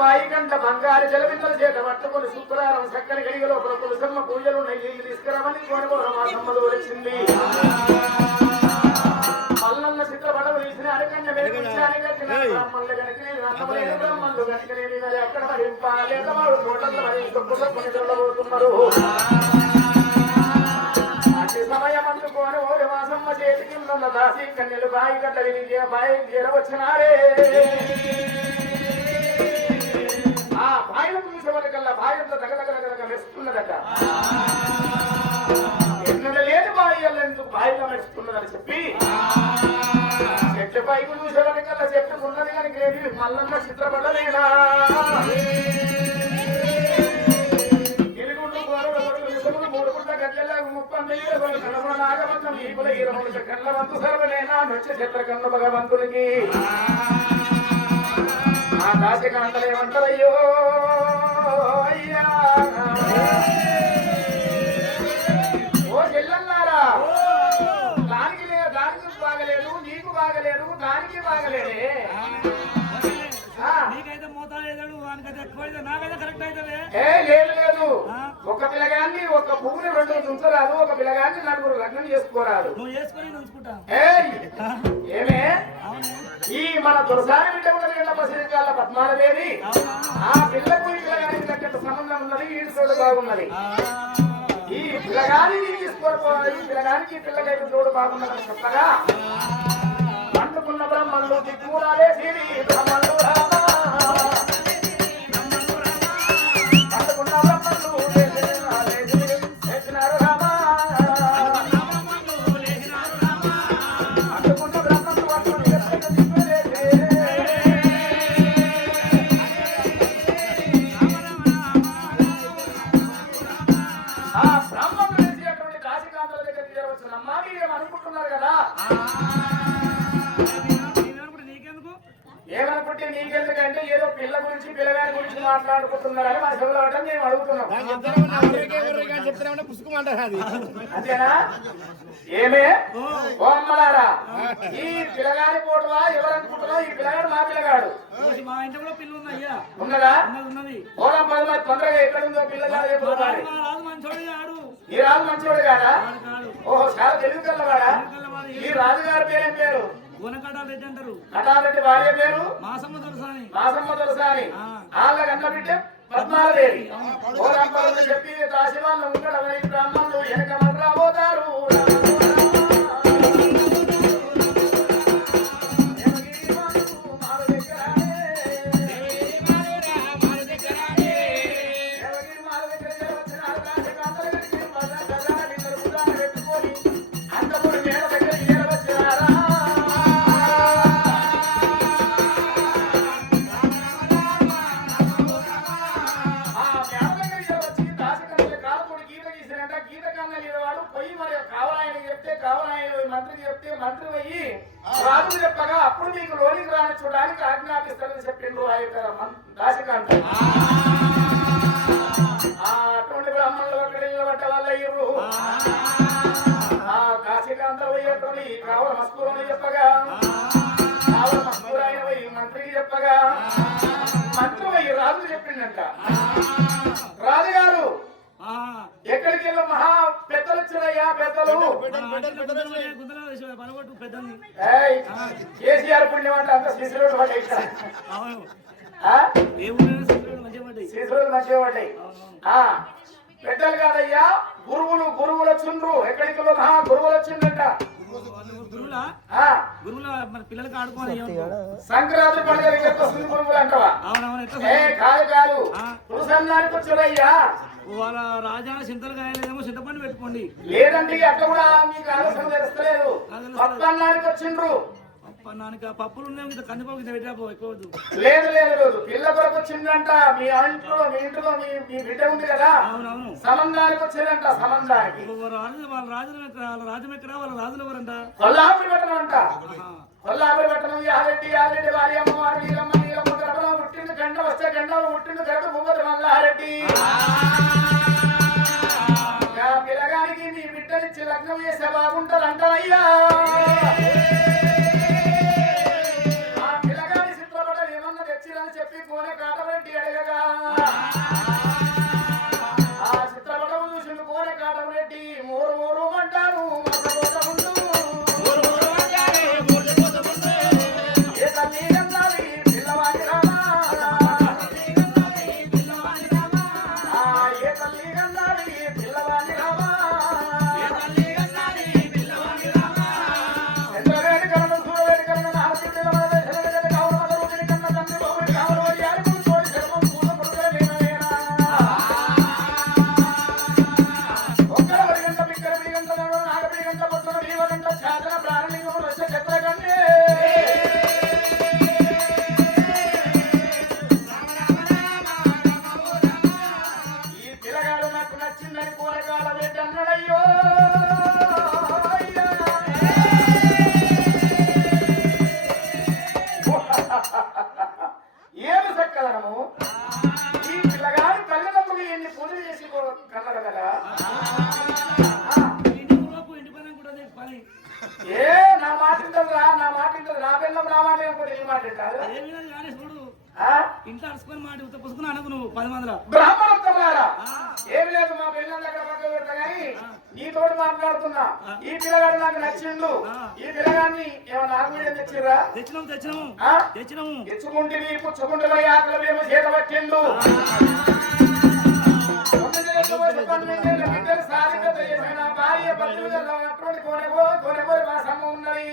బాయి కంట బంగారు జలవిందల చేత పట్టుకొని శుక్రవారం చక్కని గడిగ లోపల తులసమ్మ పూజలు నీళ్ళు తీసుకురామని కోనబోర మా సమ్మలు వచ్చింది మల్లన్న చిత్రపటం తీసిన అరకండ బ్రహ్మలు బ్రహ్మలు వాడు తోటల్లో మరి తొక్కులో అతి సమయం అందుకొని ఓడి మాసమ్మ చేతి కింద దాసి కన్యలు బాయి విని బాయి చేరవచ్చినారే ఆ బాయిలకు చూసేవారికల్లా బాయిలో దగదగదగదగ మెస్తున్నదట ఎన్నడ లేని బాయి ఎందుకు బాయిలో మెస్తున్నదని చెప్పి చెట్టు పైకి చూసేవారికల్లా చెట్టు ఉన్నది కానీ ఏమి మల్లన్న చిత్రపడలేనా మూడు గుంట ఇరవై కళ్ళ సర్వలేనా నృత్య చిత్ర కన్ను భగవంతునికి. ఆ దాసికాంతలు ఏమంటారయ్యో అయ్యా. ఓ చెల్లన్నారా దానికి లేదు దానికి బాగలేదు నీకు బాగలేదు దానికి బాగలేదే ఏ లేదు లేదు. ఒక పిల్లగాన్ని ఒక పువ్వుని రెండు ఉంచరాదు ఒక పిల్లగాన్ని నలుగురు లగ్నం చేసుకోరాదు. ఏమే? ఈ మన దురసారి బిడ్డ ఉన్న వీళ్ళ పసిరికాల పద్మాలదేవి? ఆ పిల్లకు ఈ పిల్లగానికి తగ్గట్టు సంబంధం ఉన్నది ఈడు బాగున్నది. ఈ పిల్లగాని తీసుకోవాలి ఈ పిల్లగానికి ఈ పిల్లకైతే తోడు బాగున్నదని చెప్పగా పండుకున్న బ్రహ్మలు దిక్కురాలే సిరి ఈ పిల్లగాని పోటువా ఎవరు అనుకుంటున్నావు ఈ పిల్లగాడు మా పిల్లగాడు. మా ఇంట్లో కూడా పిల్లు ఉంది అయ్యా ఉన్నదా? ఉన్నది ఉన్నది. ఓలం పది మంది తొందరగా ఎక్కడ ఉందో పిల్లగాడు రాజు మంచోడు ఈ రాజు మంచివాడు కాదా? ఓహో చాలా తెలుగు కల్లవాడా? వాడు ఈ రాజుగారి పేరేం పేరు? గుణకటాలు రెడ్డి అంటారు. కటారెడ్డి భార్య పేరు? మాసమ్మ తులసాని మాసమ్మ తులసాని ఆ. వాళ్ళ కన్న బిడ్డ పద్మాలదేవి. చెప్పి రాసి వాళ్ళు ఉండడం ఈ బ్రాహ్మణులు వెనక మంత్ర మరి కావలాయన చెప్తే కావలాయన మంత్రి చెప్తే మంత్రి పోయి రాజు చెప్పగా అప్పుడు మీకు లోనికి రాని చూడడానికి ఆజ్ఞాపిస్తారని చెప్పిండ్రు ఆ యొక్క ఆ. అటువంటి బ్రాహ్మణులు అక్కడ నిలబడ్డ వాళ్ళు అయ్యారు కాశీకాంత పోయేటువంటి కావల మస్కూరని చెప్పగా కావల మస్కూర ఆయన పోయి మంత్రికి చెప్పగా మంత్రి పోయి రాజు చెప్పిండంట. రాజుగారు ఎక్కడికి వెళ్ళి మహా పెద్దలు? వచ్చినాయా పెద్దలు కేసీఆర్ పుణ్యం అంటే అంత శిశువులు పడ్డాయి? మంచిగా ఆ, పెద్దలు కాదయ్యా గురువులు గురువులు వచ్చిండ్రు ఎక్కడికి వెళ్ళి మహా గురువులు వచ్చిందంట గురువులా ఆ, గురువుల మన పిల్లలకి ఆడుకోవాలి. సంక్రాంతి పండుగ అవునవును ఎట్లా వాళ్ళ రాజా చింతలు కాయలేదేమో చింతపండు పెట్టుకోండి. లేదండి అట్లా కూడా మీకు ఆలోచన తెలుస్తలేదు. వచ్చిండ్రు. పప్పులు ఉన్నాయి ఇంత కందిపప్పు ఇంత పెట్టాపో ఎక్కువ వద్దు. లేదు లేదు లేదు. పిల్ల కొరకు వచ్చిందంట మీ ఇంట్లో మీ ఇంట్లో మీ మీ బిడ్డ ఉంది కదా? అవునవును. వచ్చిందంట వాళ్ళ రాజు వాళ్ళ రాజులు వాళ్ళ రాజ్యం ఎక్కడ వాళ్ళ రాజులు ఎవరంట? కొల్లాపురి అంట. కొల్లాపురి పట్టణం యారెడ్డి యారెడ్డి వారి అమ్మ వారి వీరమ్మ వీరమ్మ పుట్టింది గండ వస్తే గండలో పుట్టింది గర్భ భూపతి మల్లారెడ్డి. ఆ పిల్లగానికి మీ బిడ్డనిచ్చి లగ్నం చేస్తే బాగుంటది అంటారయ్యా తెచ్చినాము తెచ్చుకుంటే పుచ్చుకుంటే ఆకలి మేము చేత పట్టిండు. భార్య పద్దెనిమిదేళ్ళ అటువంటి కొనగో కొనగోలు మా సమ్మ ఉన్నది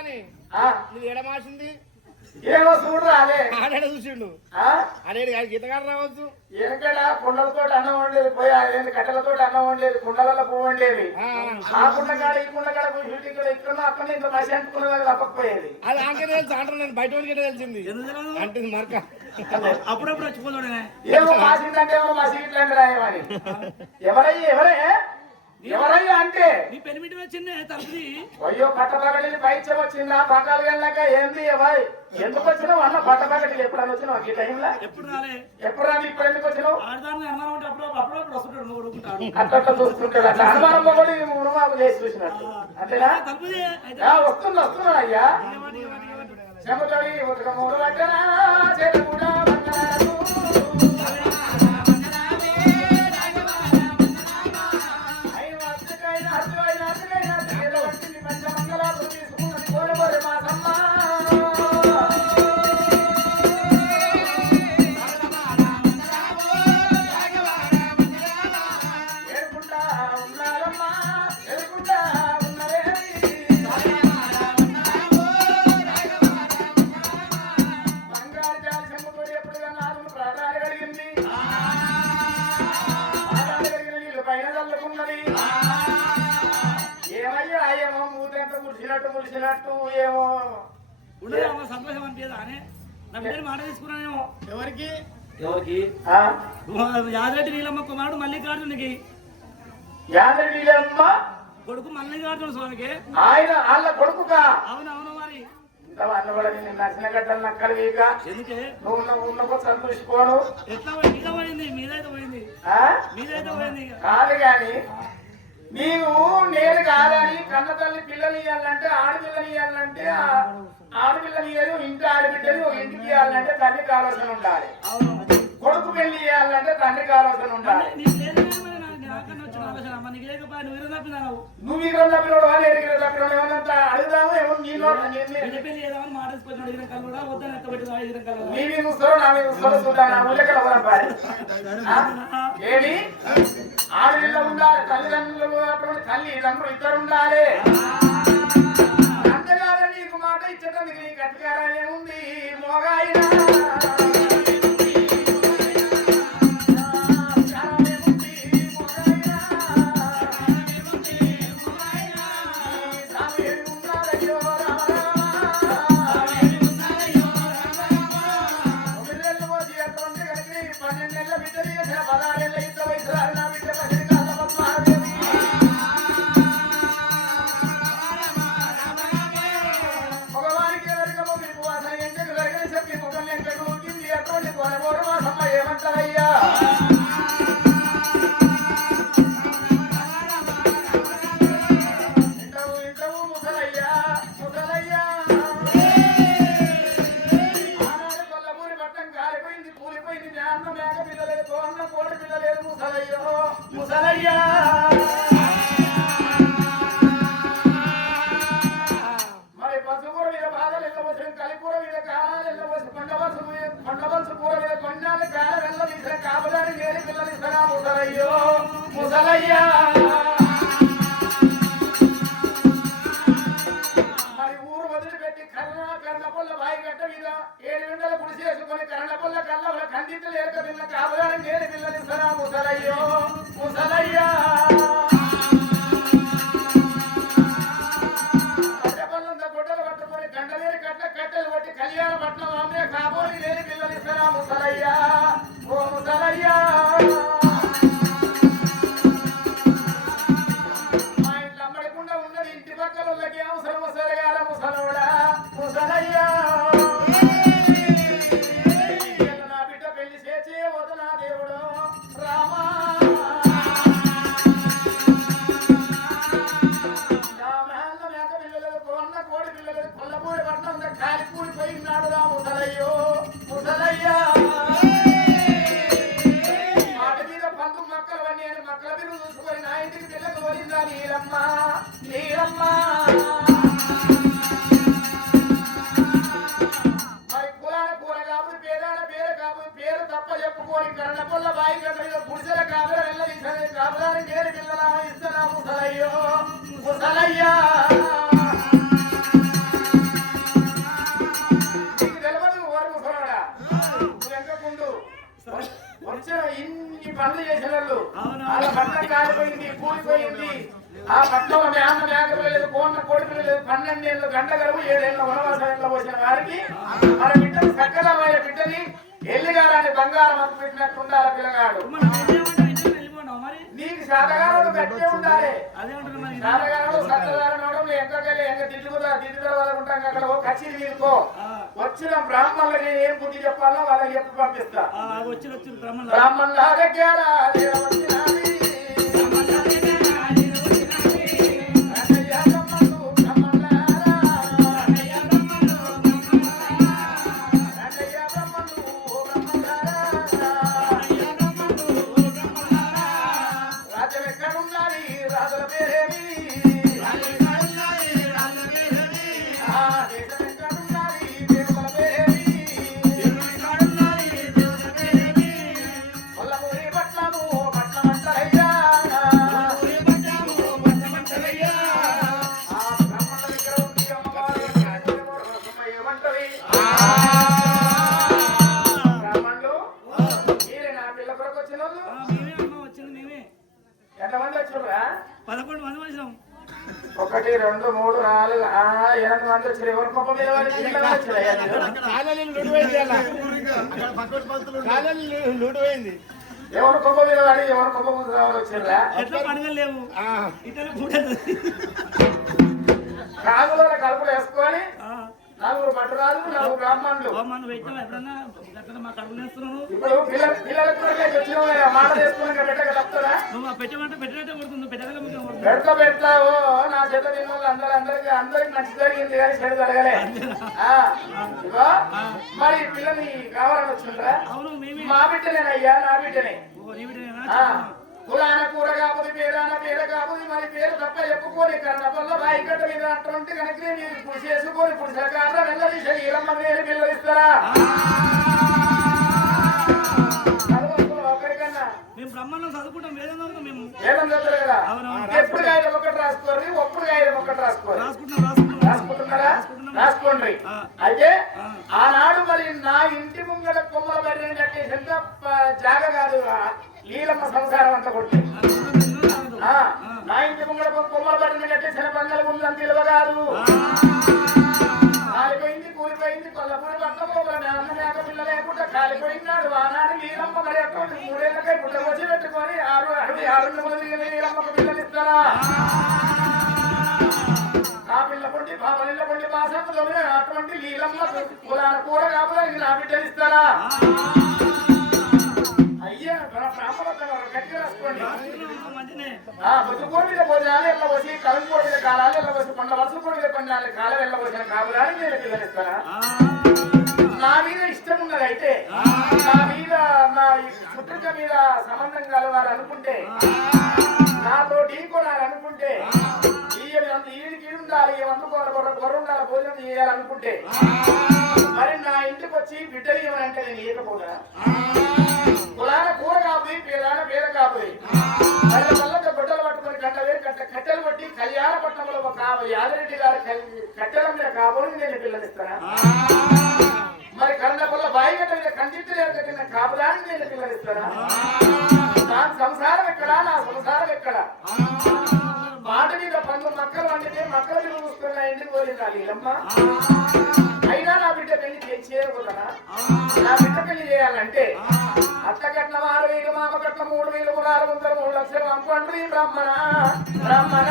నీది ఎడ మాసింది? ఏమో చూడరా అదే. ఆడాడ చూసిండు. ఆ, ఆడేడు కాదు గీతగాడు రావచ్చు. వెనకడ కుండలతో అన్నం వండేది పోయి అదేంటి కట్టెలతో అన్నం వండేది కుండలలో పువ్వు వండేది. ఆ, ఆ. కుండ కాడ ఈ కుండ కాడ పోయి ఇక్కడ అక్కడ ఇంత మసి అంటుకున్నది తప్పకపోయేది. అది ఆంకే తెలుసు అంటారు నేను బయట వాడికి తెలిసింది? అంటే మరక. అప్పుడప్పుడు వచ్చిపోతాడే ఏమో మాసిందంటే ఏమో మసి ఇట్లా రాయమని ఎవరయ్య ఎవరే? ఎవరయ్యా అంటే? నీ పెనిమిటి వచ్చిందే తలుపుది అయ్యో పట్టపగటి పైచం వచ్చిందా? పక్కలు వెళ్ళాక ఏంది అబ్బాయి? ఎందుకు వచ్చినావు అన్న పట్టపగటి ఎప్పుడన్నా వచ్చినావు ఈ టైంలో ఎప్పుడు రాలే? ఎప్పుడు రాని ఇప్పుడు ఎందుకు వచ్చినావు? ఆడదాన్ని అనుమానం ఉంటే అప్పుడు అప్పుడప్పుడు వస్తుంటాడు నువ్వు ఉడుకుంటాడు అట్లా చూస్తుంటాడు. అట్లా అనుమానం కూడా ఈ ఉరుమాకు చేసి చూసినట్టు. అంతేనా? ఆ, వస్తున్నా అయ్యా? చెమటడి ఉతక మూడు పట్టనా యాదరెడ్డి నీలమ్మ కుమారుడు మల్లికార్జునికి. యాదరి నీలమ్మ? కొడుకు మల్లికార్జున స్వామికి. ఆయన వాళ్ళ కొడుకుగా అవును అవును మరి. ఇంత అన్నబడి నిన్ను నచ్చిన గడ్డలు నక్కలు వీక. ఎందుకే? నువ్వు సంతోషిపోను ఎట్లా పోయింది? మీదైతే పోయింది? మీదైతే పోయింది. కాదు నీవు నేను కాదని కన్న తల్లి పిల్లలు ఇవ్వాలంటే ఆడపిల్లని ఇవ్వాలంటే ఆడపిల్లని ఇయ్యదు ఇంటి ఆడబిడ్డని ఒక ఇంటికి ఇవ్వాలంటే తల్లికి ఆలోచన ఉండాలి. అవును కొడుకు పెళ్ళి ఇవ్వాలంటే తండ్రికి ఆలోచన ఉండాలి. నువ్వు ఇక్కడ తప్పినోడు వాళ్ళు ఎరిగిన తప్పినోడు ఏమన్నంత అడుగుదాము ఏమో నీ నోట నీ- బిడ్డ పెళ్ళి చేద్దామని మాట తీసుకొచ్చిన ఇరవై కళ్ళు కూడా వద్దని ఎత్తబెట్టి ఇరవై కళ్ళు నీ మీద చూస్తారో నా మీద చూస్తారో చూద్దాం నా ఊళ్ళకి ఎవరబ్బాయి ఏమి? ఆడపిల్ల ఉండాలి తల్లిదండ్రులు అటువంటి తల్లిదండ్రులు ఇద్దరు ఉండాలి. ఇన్ని పనులు చేసిన వాళ్ళు అవును. వాళ్ళ పట్టణం కాలిపోయింది కూలిపోయింది ఆ పట్టణంలో మేమ మేకలు లేదు కోన కొడుకులు లేదు పన్నెండేళ్ళు గంట గడువు ఏడేళ్ళ వనవాసంలో వచ్చిన వారికి మన బిడ్డని సకలమైన బిడ్డని ఎల్లిగారాన్ని బంగారం అంత పెట్టినట్టు ఉండాలి పిల్లగాడు నీకు శాతగానుడు గట్టే ఉండాలి. శాతగానుడు సత్యదారుడు ఎంకకెళ్ళి ఎంక దిద్దుకుదా దిద్దుదల వల్ల ఉంటాం. అక్కడ తీరుకో ఆ, వచ్చిన బ్రాహ్మణులకి ఏం బుద్ధి చెప్పాలో వాళ్ళకి చెప్పి పంపిస్తా. బ్రహ్మణ బ్రాహ్మణుల. దగ్గర పోయింది ఎవరి గొప్ప మీద వాడి ఎవరి గొప్ప ముందు రావాలి ఎట్లా పండుగలు లేవు? ఇతర కలుపులు వేసుకొని నలుగురు భట్టరాజు నలుగురు బ్రాహ్మణులు. ఇప్పుడు పిల్లలు పిల్లలకు మాట పెట్టక తప్పుతుందా? పెడతా నా చేత తిన్న వాళ్ళు అందరూ అందరికి అందరికి మంచి జరిగింది కానీ చెడు జరగలే. ఆ, ఇగో మరి పిల్లని కావాలని వచ్చిండ్రా? అవును మేమే. మా బిడ్డనేనయ్యా నా బిడ్డనే. కులాన కూర కాపుది పేరాన పేర కాపుది మరి పేరు తప్ప చెప్పుకోని కన్న వల్ల బాయికట్ట మీద అటువంటి కనుక మీరు ఇప్పుడు చేసుకొని ఇప్పుడు సకాలం వెళ్ళది శరీరమ్మ వేరు పిల్లలు ఇస్తారా మేము బ్రహ్మాండం చదువుకుంటాం వేదం మేము. ఏమని చెప్తారు కదా. ఎప్పుడు కాగితం ఒకటి రాసుకోరు ఒప్పుడు కాగితం ఒకటి రాసుకోరు. రాసుకుంటున్నాం రాసుకుంటున్నాం. రాసుకుంటున్నారా? రాసుకోండి. అయితే ఆనాడు మరి నా ఇంటి ముంగడ కొమ్మల బరి కట్టేసంత జాగ కాదు ఈలమ్మ సంసారం అంతా కొట్టి ఆ, నా ఇంటి ముంగడ కొమ్మల బరిని కట్టేసిన బంగారు ఉందని తెలియగాదు కాలిపోయింది కూలిపోయింది కొల్లపూరి పట్టం నాన్న మేక పిల్ల లేకుండా కాలిపోయినాడు. ఆనాడు లీలమ్మ మరి అటువంటి మూడేళ్ళకై పుట్ట వచ్చి పెట్టుకొని ఆరు అరవై ఆరు మంది పిల్లలు ఇస్తారా? ఆ పిల్ల పొండి బాబలిల్ల పొండి మాసం అటువంటి ఈలమ్మ కులాల కూర కాబట్టి నా బిడ్డలు ఇస్తారా? మీద భోజనాలు కలంకోడి మీద కాలాలు వచ్చి పండ్ల వరుస కోడి మీద పండాలి కాలం వచ్చిన కాపురాని నేను ఆ, నా మీద ఇష్టం ఉన్నది అయితే నా మీద నా పుట్టుక మీద సంబంధం కలవారు అనుకుంటే నాతో ఢీ కొనాలి అనుకుంటే ఈడికి ఉండాలి ఉండాలి భోజనం చేయాలనుకుంటే. మరి నా ఇంటికి వచ్చి బిడ్డలు ఇవ్వనంటే నేను ఇవ్వకపోదా కులాన కూర కాపుది పేదాన పేద కాపుది మరి వల్ల గుడ్డలు పట్టుకొని కట్టవే కట్ట కట్టెలు పట్టి కళ్యాణ పట్టణంలో ఒక యాదరెడ్డి గారి కట్టెల మీద కాబోని నేను పిల్లనిస్తానా మరి కరెంట్ వల్ల బాయి కంటింటి కట్టిన కాపుదాన్ని నేను పిల్లనిస్తానా నా సంసారం ఎక్కడా? నా సంసారం ఎక్కడా? మాట మీద పన్ను మక్కలు వండితే మక్కల మీద చూసుకున్న ఇంటికి పోయిందా నీలమ్మ అయినా నా బిడ్డ పెళ్ళి చేయకూడదా నా బిడ్డ పెళ్ళి చేయాలంటే అత్త కట్నం ఆరు వేలు మామ కట్నం మూడు వేలు కూడా ఆరు వందలు మూడు లక్షలు అనుకోండి బ్రహ్మణ బ్రహ్మణ.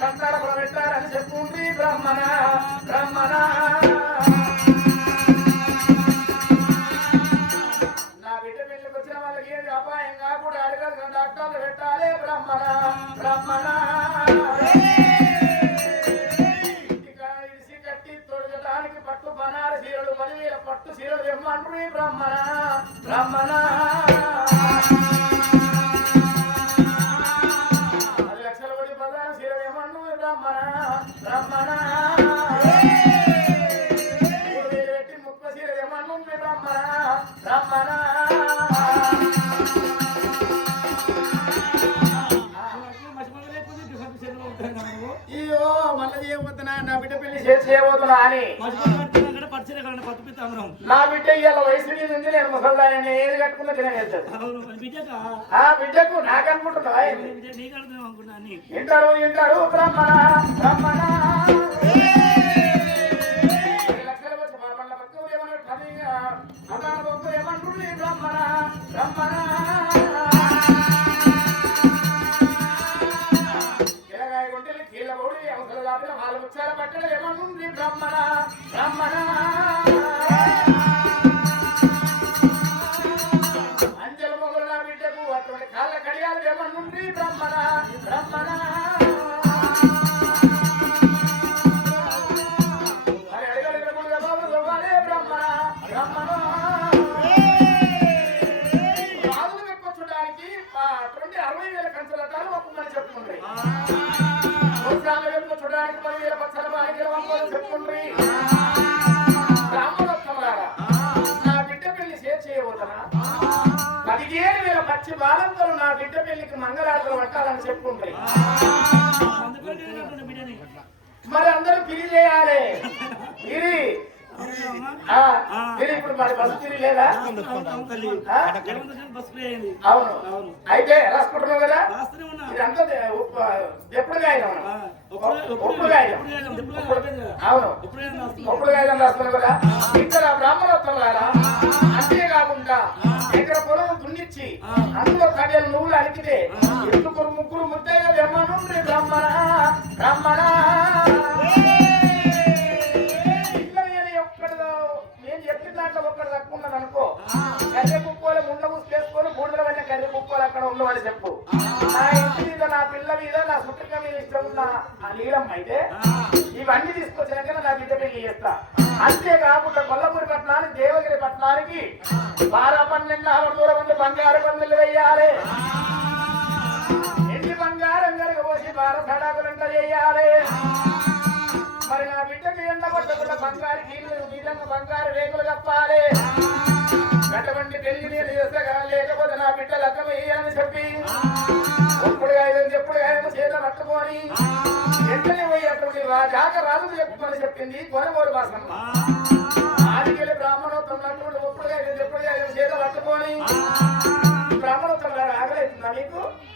సంతాన పెట్టారని చెప్పుంది బ్రహ్మణ బ్రహ్మణ నా బిడ్డ పెళ్ళికి వచ్చిన వాళ్ళకి ఏది అపాయం కాకుండా అడగాల్సిన డాక్టర్లు పెట్టాలి బ్రహ్మణ బ్రహ్మణ ఆ బిడ్డకు నాకు అనుకుంటున్నావా వింటారు వింటారు బ్రహ్మణ బ్రహ్మణ. మంగళారతులు పట్టాలని చెప్పుకుంటాయి. మరి అందరూ పిరి చేయాలి. పిరి. ఇప్పుడు మరి బస్సు పిరి లేదా? అవును అవును అయితే రాసుకుంటున్నావు కదా? ఇదంతా ఎప్పుడు కాయడం కాయడం. అవును. ఎప్పుడు కాయడం రాస్తున్నావు కదా? ఇక్కడ బ్రాహ్మణోత్తరాలా అంతేకాకుండా ఇక్కడ పొలం దున్నిచ్చి అందులో కడియలు నువ్వులు అలికితే ఎందుకు ముగ్గురు ముద్దగా బ్రహ్మణం? బ్రాహ్మణ! బ్రాహ్మణ దాంట్లో ఒక్కడు తక్కువ ఉన్నది అనుకో కర్రె కుక్కోలు ముండ ముసుకేసుకొని బూడిదల పైన కర్రె కుక్కోలు అక్కడ ఉండవని చెప్పు. నా ఇంటి మీద నా పిల్ల మీద నా సుట్టిక మీద ఇష్టం ఉన్న ఆ నీలం అయితే ఇవన్నీ తీసుకొచ్చినాక నా బిడ్డ పెళ్ళి చేస్తా. అంతేకాకుండా కొల్లపూరి పట్టణానికి దేవగిరి పట్టణానికి బారా పన్నెండు ఆరు దూరం మంది బంగారు పన్నెండు వెయ్యాలి ఎన్ని బంగారం కనుక పోసి బార సడాకులంట చేయాలి. మరి నా బిడ్డకి ఎండ బంగారు కీళ్ళు నిజంగా బంగారు రేకులు కప్పాలి. అటువంటి పెళ్ళి నేను చేస్తా లేకపోతే నా బిడ్డ లెక్క వేయాలని చెప్పి ఇప్పుడు గాయని చెప్పుడు గాయని చేత పట్టుకొని వెంటనే పోయి అటువంటి జాక రాజు చెప్పమని చెప్పింది కొనగోలు భాషమ్మ ఆదికెళ్ళి బ్రాహ్మణోత్తం నటుడు ఒప్పుడు గాయని చెప్పుడు గాయని చేత పట్టుకొని బ్రాహ్మణోత్తం గారు ఆగలేతుందా మీకు?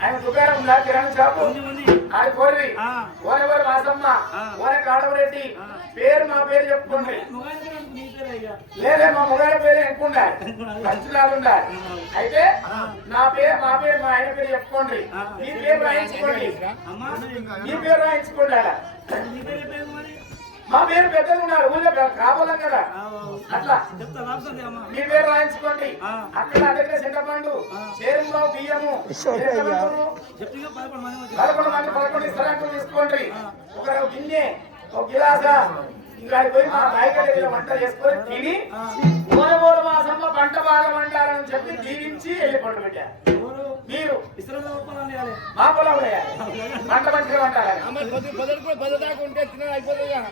ఆయన దుకాణం ఉందా? కిరాణా షాపు. ఆయన కోరి ఆ, ఓనెవరు వాసమ్మ. ఓన కాడవరెడ్డి. పేరు మా పేరు చెప్పుకోండి నీ. లేదే మా మొగారి పేరు ఎక్కుండాలి ఖర్చులాగా ఉండాలి అయితే నా పేరు మా పేరు మా ఆయన పేరు చెప్పుకోండి. మీ పేరు రాయించుకోండి. మీ పేరు రాయించుకోండి మా పేరు పెద్దలు ఉన్నారు ఊళ్ళో కాబోలం కదా. అట్లా. మీ పేరు రాయించుకోండి. అక్కడ దగ్గర చింతపండు చేరులో బియ్యము పదకొండు మంది పదకొండు ఇస్తారంటూ తీసుకోండి. ఒక గిన్నె ఒక గిలాస ఇంకా పోయి మా బాయికడ వంట చేసుకొని తిని ఓరబోర మాసంలో పంట బాగా వండాలని చెప్పి దీవించి వెళ్ళిపోండి బిడ్డ ఎవరు? మీరు. మా పొలం పంట మంచిగా వండాలని కూడా పొద్దు దాకా ఉంటే తినడం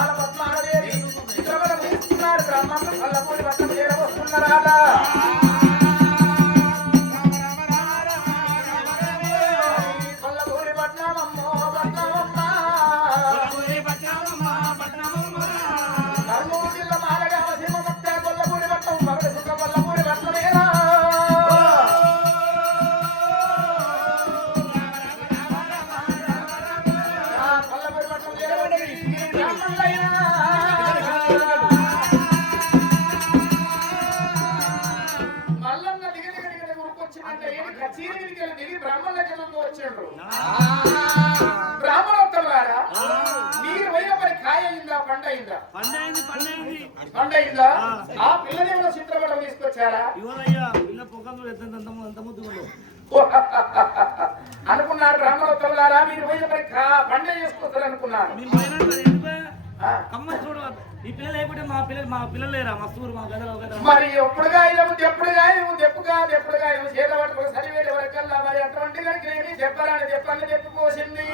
పద్మాడదేవి బాల పద్మాలదేవి శ్రవణ ముగిస్తున్నారు బ్రహ్మను కళ్ళపూడి పట్టం చేరవస్తున్నారా అయిందా ఆ. పిల్లనేమో చిత్రపటం తీసుకొచ్చారా? ఇవ్వదయ్యా పిల్ల పొగలు ఎంత ముద్దుగుందో అనుకున్నారు బ్రాహ్మణోత్తరులారా మీరు పోయిన పని కా- పంట చేసుకొస్తారు అనుకున్నారు. మీరు మరి ఈ పిల్లలు లేకపోతే మా పిల్లలు మా పిల్లలు లేరా? మా సూరు మా గదలు మరి ఎప్పుడుగా ఇలము ఎప్పుడుగా ఇవ్వు దెప్పుగా ఎప్పుడుగా ఇవ్వు చేత పట్టుకుని సరివేటి వరకల్లా మరి అటువంటి కనుక ఏమి చెప్పరాని చెప్పని చెప్పుకోసింది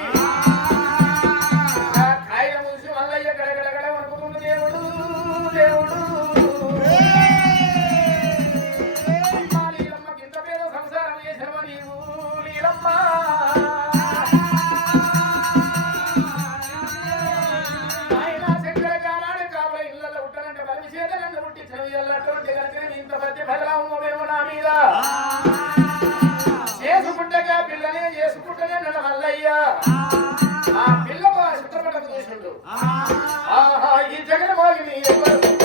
ఆ కాయల మూసి మల్లయ్య గడగడగడ వణుకుతుంది దేవుడు. దేవుడు mi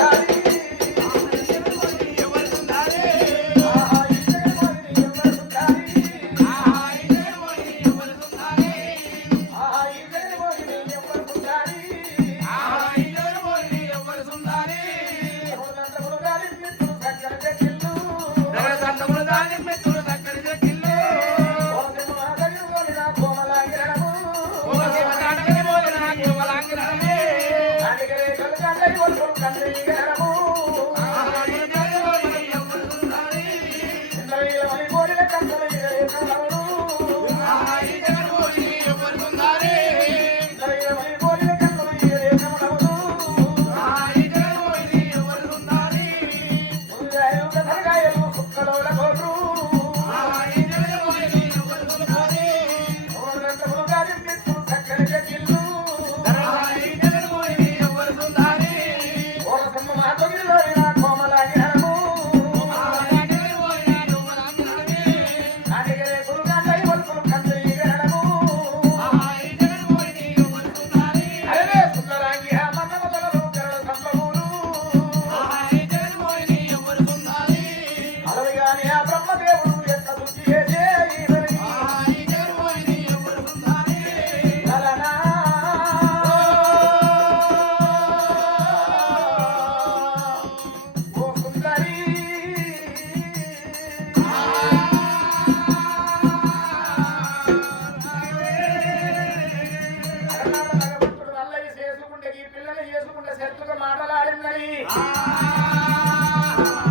మాటలాడిందని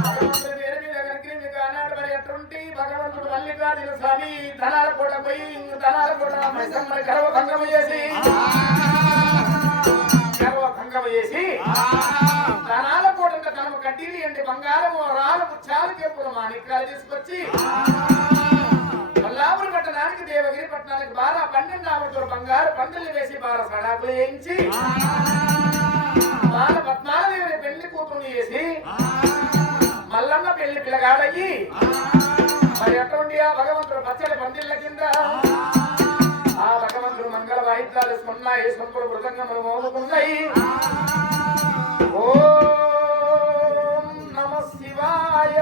భగవంతుడు వేరే భగవంతుడు మల్లికార్జున స్వామి ధనాల కూడా పోయి ధనాల కూడా మైసమ్మని గర్వ భంగం చేసి గర్వ భంగం చేసి ధనాల కూడా తనము కడ్డీలు ఎండి బంగారము రాళ్ళు ముత్యాలు చెప్పులు మాణిక్యాలు తీసుకొచ్చి మల్లాపురి పట్టణానికి దేవగిరి పట్టణానికి బాగా పన్నెండు ఆవులతో బంగారు పందులు వేసి బాగా సడాకులు వేయించి మాల పద్నాలుగు పెళ్ళి కూతురు చేసి మల్లమ్మ పెళ్ళి పిల్లగాడయ్యి. మరి ఎటువంటి ఆ భగవంతుడు పచ్చడి పందిళ్ళ కింద? ఆ. భగవంతుడు మంగళ వాయిద్యాలు సున్నాయి సుంపుడు మృతంగములు మోగుతున్నాయి. ఓ నమ శివాయ.